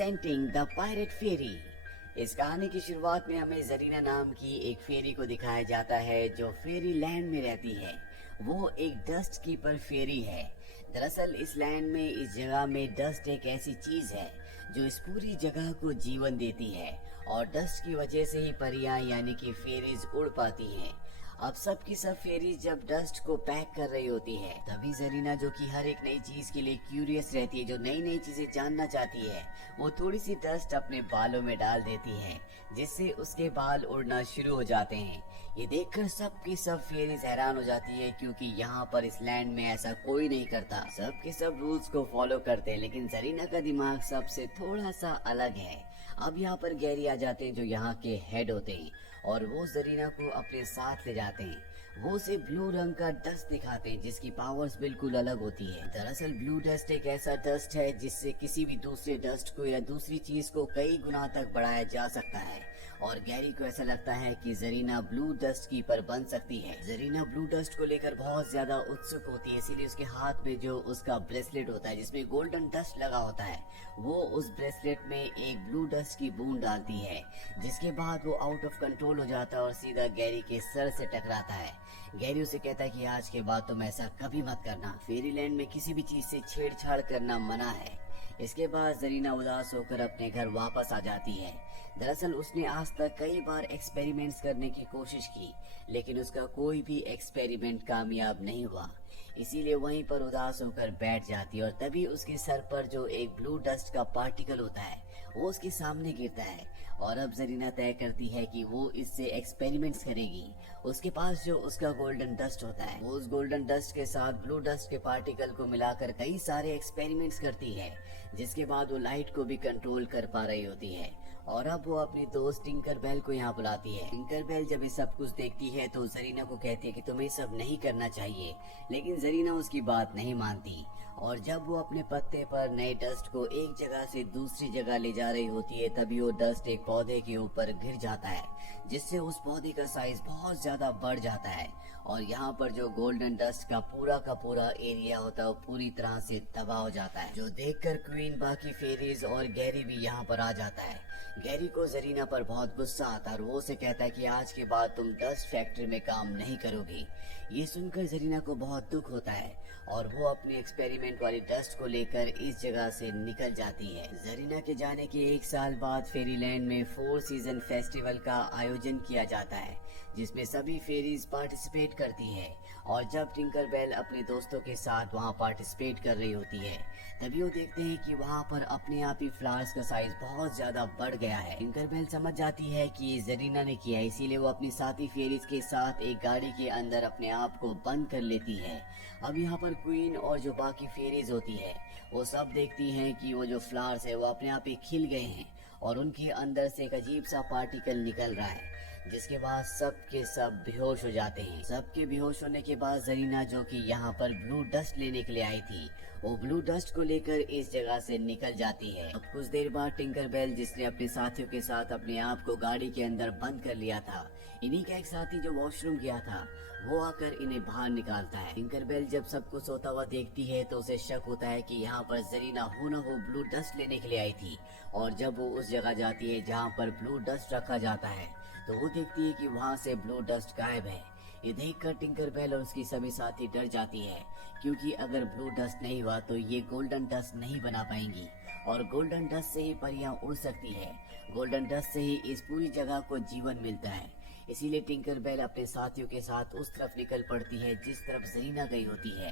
Presenting the pirate फेरी। इस कहानी की शुरुआत में हमें जरीना नाम की एक फेरी को दिखाया जाता है जो फेरी लैंड में रहती है। वो एक डस्ट कीपर फेरी है। दरअसल इस लैंड में, इस जगह में डस्ट एक ऐसी चीज है जो इस पूरी जगह को जीवन देती है और डस्ट की वजह से ही परियां यानी कि फेरीज उड़ पाती हैं। अब सब की सब फेरीज जब डस्ट को पैक कर रही होती है, तभी जरीना जो कि हर एक नई चीज के लिए क्यूरियस रहती है, जो नई नई चीजें जानना चाहती है, वो थोड़ी सी डस्ट अपने बालों में डाल देती है, जिससे उसके बाल उड़ना शुरू हो जाते हैं। ये देखकर सब की सब फेरीज हैरान हो जाती है, क्योंकि यहाँ पर इस लैंड में ऐसा कोई नहीं करता। सब के सब रूल्स को फॉलो करते हैं, लेकिन जरीना का दिमाग सबसे थोड़ा सा अलग है। अब यहाँ पर गैरी आ जाते हैं जो यहाँ के हेड होते हैं, और वो जरीना को अपने साथ ले जाते हैं। वो उसे ब्लू रंग का डस्ट दिखाते हैं जिसकी पावर्स बिल्कुल अलग होती है। दरअसल ब्लू डस्ट एक ऐसा डस्ट है जिससे किसी भी दूसरे डस्ट को या दूसरी चीज को कई गुना तक बढ़ाया जा सकता है, और गैरी को ऐसा लगता है कि जरीना ब्लू डस्ट कीपर बन सकती है। जरीना ब्लू डस्ट को लेकर बहुत ज्यादा उत्सुक होती है, इसीलिए उसके हाथ में जो उसका ब्रेसलेट होता है जिसमें गोल्डन डस्ट लगा होता है, वो उस ब्रेसलेट में एक ब्लू डस्ट की बूंद डालती है, जिसके बाद वो आउट ऑफ कंट्रोल हो जाता है और सीधा गैरी के सर से टकराता है। गैरी उसे कहता है कि आज के बाद तुम ऐसा कभी मत करना, फेरीलैंड में किसी भी चीज से छेड़छाड़ करना मना है। इसके बाद जरीना उदास होकर अपने घर वापस आ जाती है। दरअसल उसने आज तक कई बार एक्सपेरिमेंट्स करने की कोशिश की, लेकिन उसका कोई भी एक्सपेरिमेंट कामयाब नहीं हुआ, इसीलिए वहीं पर उदास होकर बैठ जाती है। और तभी उसके सर पर जो एक ब्लू डस्ट का पार्टिकल होता है वो उसके सामने गिरता है, और अब जरीना तय करती है कि वो इससे एक्सपेरिमेंट्स करेगी। उसके पास जो उसका गोल्डन डस्ट होता है, वो उस गोल्डन डस्ट के साथ ब्लू डस्ट के पार्टिकल को मिलाकर कई सारे एक्सपेरिमेंट्स करती है, जिसके बाद वो लाइट को भी कंट्रोल कर पा रही होती है। और अब वो अपनी दोस्त टिंकर बेल को यहाँ बुलाती है। टिंकर बेल जब ये सब कुछ देखती है तो जरीना को कहती है कि तुम्हें सब नहीं करना चाहिए, लेकिन जरीना उसकी बात नहीं मानती। और जब वो अपने पत्ते पर नए डस्ट को एक जगह से दूसरी जगह ले जा रही होती है, तभी वो डस्ट एक पौधे के ऊपर गिर जाता है, जिससे उस पौधे का साइज बहुत ज्यादा बढ़ जाता है, और यहाँ पर जो गोल्डन डस्ट का पूरा एरिया होता है वो पूरी तरह से तबाह हो जाता है, जो देखकर क्वीन, बाकी फेरीज और गैरी भी यहाँ पर आ जाता है। गैरी को जरीना पर बहुत गुस्सा आता है और वो उसे कहता है कि आज के बाद तुम डस्ट फैक्ट्री में काम नहीं करोगी। ये सुनकर जरीना को बहुत दुख होता है और वो अपनी एक्सपेरिमेंट वाली डस्ट को लेकर इस जगह से निकल जाती है। जरीना के जाने के एक साल बाद फेरीलैंड में 4 सीजन फेस्टिवल का आयोजन किया जाता है, जिसमें सभी फेरीज पार्टिसिपेट करती है। और जब टिंकर बेल अपने दोस्तों के साथ वहाँ पार्टिसिपेट कर रही होती है, तभी वो देखते हैं कि वहाँ पर अपने आप ही फ्लावर्स का साइज बहुत ज्यादा बढ़ गया है। टिंकर बेल समझ जाती है कि ये जरीना ने किया है, इसीलिए वो अपनी साथी फेरीज के साथ एक गाड़ी के अंदर अपने आप को बंद कर लेती है। अब यहाँ पर क्वीन और जो बाकी फेरीज होती है वो सब देखती हैं कि वो जो फ्लावर्स है वो अपने आप ही खिल गए हैं, और उनके अंदर से एक अजीब सा पार्टिकल निकल रहा है, जिसके बाद सब के सब बेहोश हो जाते हैं। सबके बेहोश होने के बाद जरीना, जो कि यहाँ पर ब्लू डस्ट लेने के लिए आई थी, वो ब्लू डस्ट को लेकर इस जगह से निकल जाती है। अब कुछ देर बाद टिंकर बेल, जिसने अपने साथियों के साथ अपने आप को गाड़ी के अंदर बंद कर लिया था, इन्हीं का एक साथी जो वॉशरूम गया था, वो आकर इन्हें बाहर निकालता है। टिंकर बेल जब सबको सोता हुआ देखती है तो उसे शक होता है कि यहाँ पर जरीना हो न हो ब्लू डस्ट लेने के लिए आई थी, और जब वो उस जगह जाती है जहाँ पर ब्लू डस्ट रखा जाता है, तो वो देखती है कि वहाँ से ब्लू डस्ट गायब है। ये देखकर टिंकर बेल और उसकी सभी साथी डर जाती है, क्योंकि अगर ब्लू डस्ट नहीं हुआ तो ये गोल्डन डस्ट नहीं बना पाएंगी, और गोल्डन डस्ट से ही परियां उड़ सकती है। गोल्डन डस्ट से ही इस पूरी जगह को जीवन मिलता है। इसीलिए टिंकर बेल अपने साथियों के साथ उस तरफ निकल पड़ती है जिस तरफ जरीना गई होती है।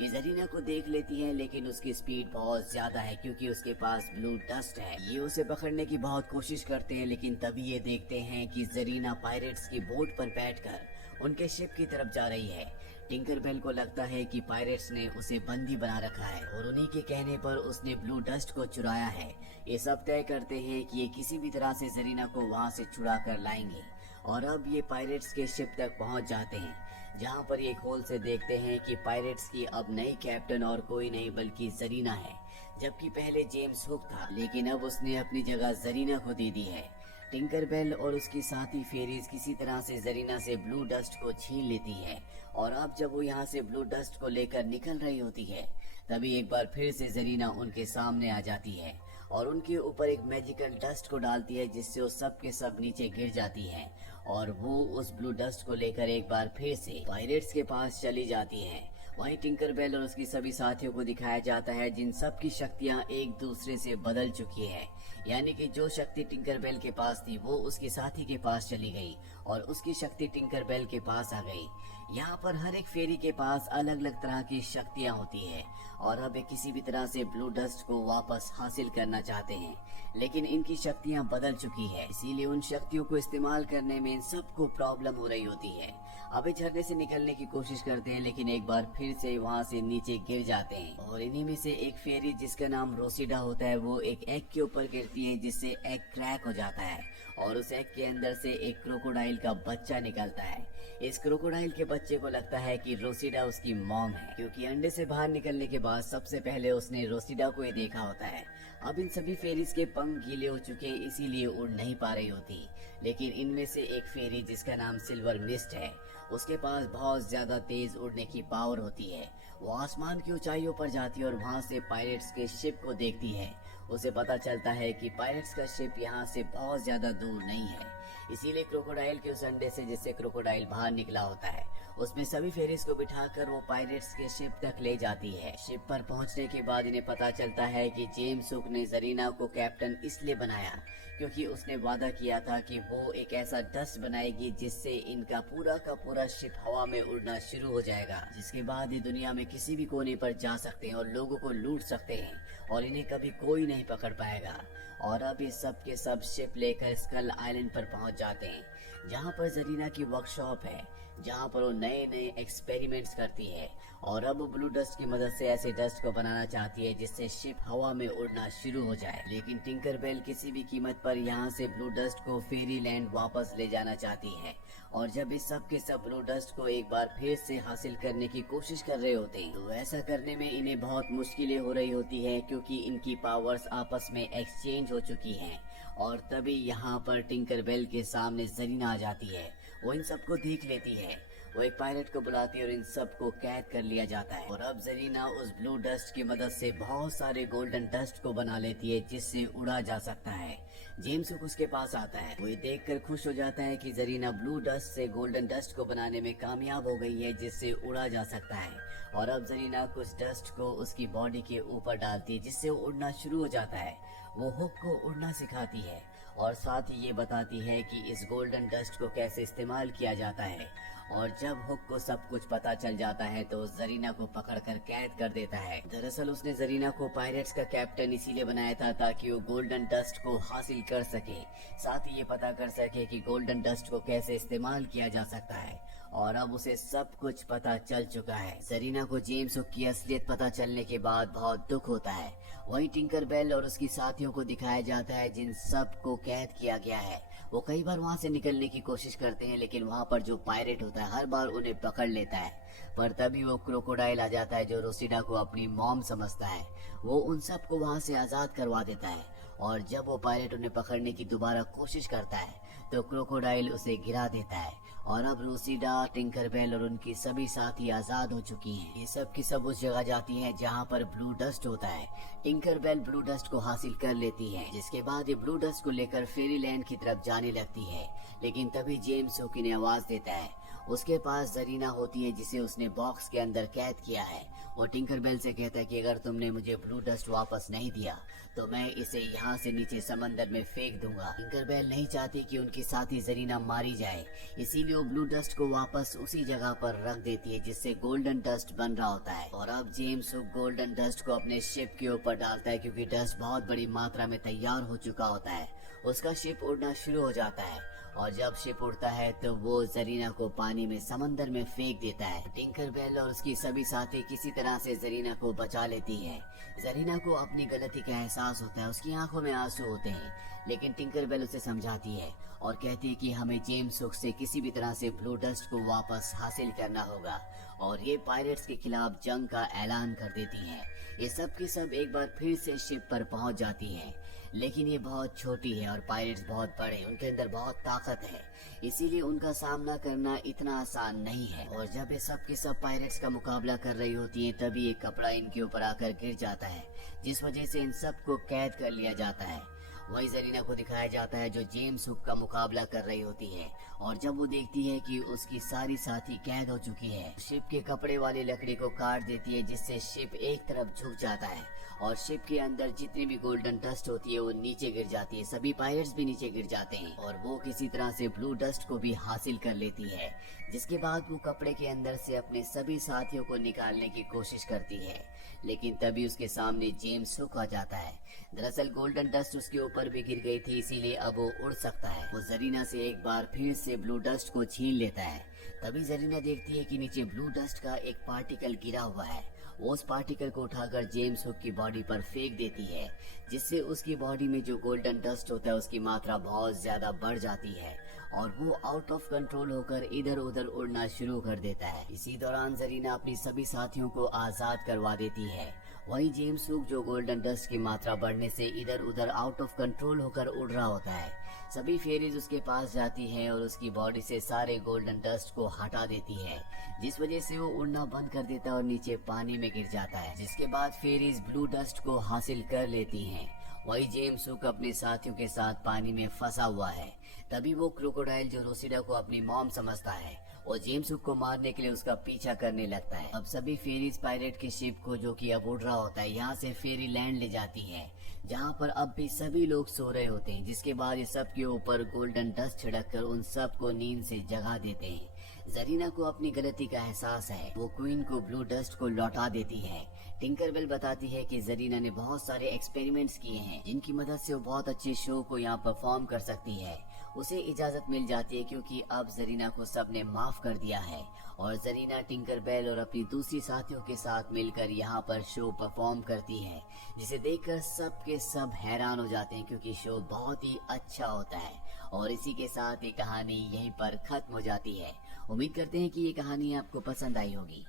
ये जरीना को देख लेती है, लेकिन उसकी स्पीड बहुत ज्यादा है क्योंकि उसके पास ब्लू डस्ट है। ये उसे पकड़ने की बहुत कोशिश करते हैं, लेकिन तभी ये देखते हैं कि जरीना पायरेट्स की बोट पर बैठकर उनके शिप की तरफ जा रही है। टिंकर बेल को लगता है कि पायरेट्स ने उसे बंदी बना रखा है और उन्हीं के कहने पर उसने ब्लू डस्ट को चुराया है। ये सब तय करते हैं कि ये किसी भी तरह से जरीना को वहाँ से छुड़ा कर लाएंगे, और अब ये पायरेट्स के शिप तक पहुंच जाते हैं, जहां पर ये खोल से देखते हैं कि पायरेट्स की अब नई कैप्टन और कोई नहीं बल्कि जरीना है, जबकि पहले जेम्स हुक था, लेकिन अब उसने अपनी जगह जरीना को दे दी है। टिंकर बेल और उसकी साथी फेरीज किसी तरह से जरीना से ब्लू डस्ट को छीन लेती है, और अब जब वो यहाँ से ब्लू डस्ट को लेकर निकल रही होती है, तभी एक बार फिर से जरीना उनके सामने आ जाती है और उनके ऊपर एक मैजिकल डस्ट को डालती है जिससे वो सब के सब नीचे गिर जाती हैं और वो उस ब्लू डस्ट को लेकर एक बार फिर से पायरेट्स के पास चली जाती है। वहीं टिंकरबेल और उसकी सभी साथियों को दिखाया जाता है जिन सब की शक्तियां एक दूसरे से बदल चुकी है, यानी कि जो शक्ति टिंकरबेल के पास थी वो उसके साथी के पास चली गई और उसकी शक्ति टिंकरबेल के पास आ गई। यहाँ पर हर एक फेरी के पास अलग अलग तरह की शक्तियाँ होती है और अब ये किसी भी तरह से ब्लू डस्ट को वापस हासिल करना चाहते हैं, लेकिन इनकी शक्तियाँ बदल चुकी है, इसीलिए उन शक्तियों को इस्तेमाल करने में इन सबको प्रॉब्लम हो रही होती है। अब ये झरने से निकलने की कोशिश करते हैं लेकिन एक बार फिर से वहाँ से नीचे गिर जाते हैं और इन्हीं में से एक फेरी जिसका नाम रोसिडा होता है वो एक एग के ऊपर गिरती है जिससे एग क्रैक हो जाता है और उस एग के अंदर से एक क्रोकोडाइल का बच्चा निकलता है। इस क्रोकोडाइल के बच्चे को लगता है कि रोसिडा उसकी मॉम है, क्योंकि अंडे से बाहर निकलने के बाद सबसे पहले उसने रोसिडा को ही देखा होता है। अब इन सभी फेरीज के पंख गीले हो चुके इसीलिए उड़ नहीं पा रही होती, लेकिन इनमें से एक फेरी जिसका नाम सिल्वर मिस्ट है उसके पास बहुत ज्यादा तेज उड़ने की पावर होती है। वो आसमान की ऊंचाइयों पर जाती है और वहाँ से पायरेट्स के शिप को देखती है। उसे पता चलता है कि पायरेट्स का शिप यहाँ से बहुत ज्यादा दूर नहीं है, इसीलिए क्रोकोडाइल के उस अंडे से जिससे क्रोकोडाइल बाहर निकला होता है उसमें सभी फेरीज को बिठाकर वो पायरेट्स के शिप तक ले जाती है। शिप पर पहुंचने के बाद इन्हें पता चलता है कि जेम्स हुक ने जरीना को कैप्टन इसलिए बनाया क्योंकि उसने वादा किया था कि वो एक ऐसा डस्ट बनाएगी जिससे इनका पूरा का पूरा शिप हवा में उड़ना शुरू हो जाएगा, जिसके बाद ये दुनिया में किसी भी कोने पर जा सकते हैं और लोगों को लूट सकते हैं और इन्हें कभी कोई नहीं पकड़ पाएगा। और अब ये सब के सब शिप लेकर स्कल आइलैंड पर पहुंच जाते हैं जहां पर जरीना की वर्कशॉप है, जहां पर वो नए नए एक्सपेरिमेंट्स करती है और अब ब्लू डस्ट की मदद से ऐसे डस्ट को बनाना चाहती है जिससे शिप हवा में उड़ना शुरू हो जाए। लेकिन टिंकरबेल किसी भी कीमत पर यहाँ से ब्लू डस्ट को फेरी लैंड वापस ले जाना चाहती है और जब इस सब के सब ब्लू डस्ट को एक बार फिर से हासिल करने की कोशिश कर रहे होते हैं तो ऐसा करने में इन्हें बहुत मुश्किलें हो रही होती है क्योंकि इनकी पावर्स आपस में एक्सचेंज हो चुकी हैं। और तभी यहाँ पर टिंकरबेल के सामने जरीना आ जाती है। वो इन सबको देख लेती है, वो एक पायलट को बुलाती है और इन सबको कैद कर लिया जाता है। और अब जरीना उस ब्लू डस्ट की मदद से बहुत सारे गोल्डन डस्ट को बना लेती है जिससे उड़ा जा सकता है। जेम्स हुक उसके पास आता है, वो ये देखकर खुश हो जाता है कि जरीना ब्लू डस्ट से गोल्डन डस्ट को बनाने में कामयाब हो गई है जिससे उड़ा जा सकता है। और अब जरीना कुछ डस्ट को उसकी बॉडी के ऊपर डालती है जिससे वो उड़ना शुरू हो जाता है। वो हुक को उड़ना सिखाती है और साथ ही ये बताती है कि इस गोल्डन डस्ट को कैसे इस्तेमाल किया जाता है। और जब हुक को सब कुछ पता चल जाता है तो जरीना को पकड़कर कैद कर देता है। दरअसल उसने जरीना को पायरेट्स का कैप्टन इसीलिए बनाया था ताकि वो गोल्डन डस्ट को हासिल कर सके, साथ ही ये पता कर सके कि गोल्डन डस्ट को कैसे इस्तेमाल किया जा सकता है। और अब उसे सब कुछ पता चल चुका है। जरीना को जेम्स हुक की असलियत पता चलने के बाद बहुत दुख होता है। वहीं टिंकरबेल और उसकी साथियों को दिखाया जाता है जिन सब को कैद किया गया है। वो कई बार वहाँ से निकलने की कोशिश करते हैं लेकिन वहाँ पर जो पायरेट होता है हर बार उन्हें पकड़ लेता है। पर तभी वो क्रोकोडाइल आ जाता है जो रोसिडा को अपनी मॉम समझता है। वो उन सब को वहाँ से आजाद करवा देता है और जब वो पायरेट उन्हें पकड़ने की दोबारा कोशिश करता है तो क्रोकोडाइल उसे गिरा देता है। और अब रोसिडा, टिंकरबेल और उनकी सभी साथी आजाद हो चुकी हैं। ये सब की सब उस जगह जाती हैं जहाँ पर ब्लू डस्ट होता है। टिंकरबेल ब्लू डस्ट को हासिल कर लेती है जिसके बाद ये ब्लू डस्ट को लेकर फेरीलैंड की तरफ जाने लगती है। लेकिन तभी जेम्स हुक इन्हें आवाज देता है। उसके पास जरीना होती है जिसे उसने बॉक्स के अंदर कैद किया है। वो टिंकरबेल से कहता है कि अगर तुमने मुझे ब्लू डस्ट वापस नहीं दिया तो मैं इसे यहाँ से नीचे समंदर में फेंक दूंगा। टिंकरबेल नहीं चाहती कि उनकी साथी जरीना मारी जाए, इसीलिए वो ब्लू डस्ट को वापस उसी जगह पर रख देती है जिससे गोल्डन डस्ट बन रहा होता है। और अब जेम्स हुक गोल्डन डस्ट को अपने शिप के ऊपर डालता है क्योंकि डस्ट बहुत बड़ी मात्रा में तैयार हो चुका होता है। उसका शिप उड़ना शुरू हो जाता है और जब शिप उड़ता है तो वो जरीना को पानी में समंदर में फेंक देता है। टिंकरबेल और उसकी सभी साथी किसी तरह से जरीना को बचा लेती है। जरीना को अपनी गलती का एहसास होता है, उसकी आंखों में आंसू होते हैं, लेकिन टिंकरबेल उसे समझाती है और कहती है कि हमें जेम्स हुक से किसी भी तरह से ब्लू डस्ट को वापस हासिल करना होगा और ये पायरेट्स के खिलाफ जंग का ऐलान कर देती है। ये सब की सब एक बार फिर से शिप पर पहुंच जाती है। लेकिन ये बहुत छोटी है और पायरेट्स बहुत बड़े, उनके अंदर बहुत ताकत है, इसीलिए उनका सामना करना इतना आसान नहीं है। और जब ये सब के सब पायरेट्स का मुकाबला कर रही होती हैं, तभी एक कपड़ा इनके ऊपर आकर गिर जाता है, जिस वजह से इन सबको कैद कर लिया जाता है। वही जरीना को दिखाया जाता है जो जेम्स हुक का मुकाबला कर रही होती है, और जब वो देखती है कि उसकी सारी साथी कैद हो चुकी है, शिप के कपड़े वाली लकड़ी को काट देती है, जिससे शिप एक तरफ झुक जाता है और शिप के अंदर जितनी भी गोल्डन डस्ट होती है वो नीचे गिर जाती है। सभी पायरेट्स भी नीचे गिर जाते हैं और वो किसी तरह से ब्लू डस्ट को भी हासिल कर लेती है, जिसके बाद वो कपड़े के अंदर से अपने सभी साथियों को निकालने की कोशिश करती है, लेकिन तभी उसके सामने जेम्स हुक आ जाता है। दरअसल गोल्डन डस्ट उसके ऊपर भी गिर गई थी, इसीलिए अब वो उड़ सकता है। वो जरीना से एक बार फिर से ब्लू डस्ट को छीन लेता है। तभी जरीना देखती है कि नीचे ब्लू डस्ट का एक पार्टिकल गिरा हुआ है। वो उस पार्टिकल को उठाकर जेम्स हुक की बॉडी पर फेंक देती है, जिससे उसकी बॉडी में जो गोल्डन डस्ट होता है उसकी मात्रा बहुत ज्यादा बढ़ जाती है और वो आउट ऑफ कंट्रोल होकर इधर उधर उड़ना शुरू कर देता है। इसी दौरान जरीना अपनी सभी साथियों को आजाद करवा देती है। वही जेम्स हुक जो गोल्डन डस्ट की मात्रा बढ़ने से इधर उधर आउट ऑफ कंट्रोल होकर उड़ रहा होता है। सभी फेरीज उसके पास जाती हैं और उसकी बॉडी से सारे गोल्डन डस्ट को हटा देती है, जिस वजह से वो उड़ना बंद कर देता है और नीचे पानी में गिर जाता है, जिसके बाद फेरीज ब्लू डस्ट को हासिल कर लेती हैं। वही जेम्स हुक अपने साथियों के साथ पानी में फंसा हुआ है। तभी वो क्रोकोडाइल जो रोसिडा को अपनी मॉम समझता है और जेम्स हुक को मारने के लिए उसका पीछा करने लगता है। अब सभी फेरीज पायरेट के शिप को, जो कि अब उड़ रहा होता है, यहाँ से फेरी लैंड ले जाती है, जहाँ पर अब भी सभी लोग सो रहे होते हैं, जिसके बाद ये सब के ऊपर गोल्डन डस्ट छिड़क कर उन सब को नींद से जगा देते हैं। जरीना को अपनी गलती का एहसास है, वो क्वीन को ब्लू डस्ट को लौटा देती है। टिंकरबेल बताती है कि जरीना ने बहुत सारे एक्सपेरिमेंट्स किए हैं, जिनकी मदद से वो बहुत अच्छे शो को यहाँ परफॉर्म कर सकती है। उसे इजाजत मिल जाती है क्योंकि अब जरीना को सबने माफ कर दिया है और जरीना टिंकरबेल और अपनी दूसरी साथियों के साथ मिलकर यहाँ पर शो परफॉर्म करती है, जिसे देखकर सब के सब हैरान हो जाते हैं क्योंकि शो बहुत ही अच्छा होता है। और इसी के साथ ये कहानी यहीं पर खत्म हो जाती है। उम्मीद करते हैं कि ये कहानी आपको पसंद आई होगी।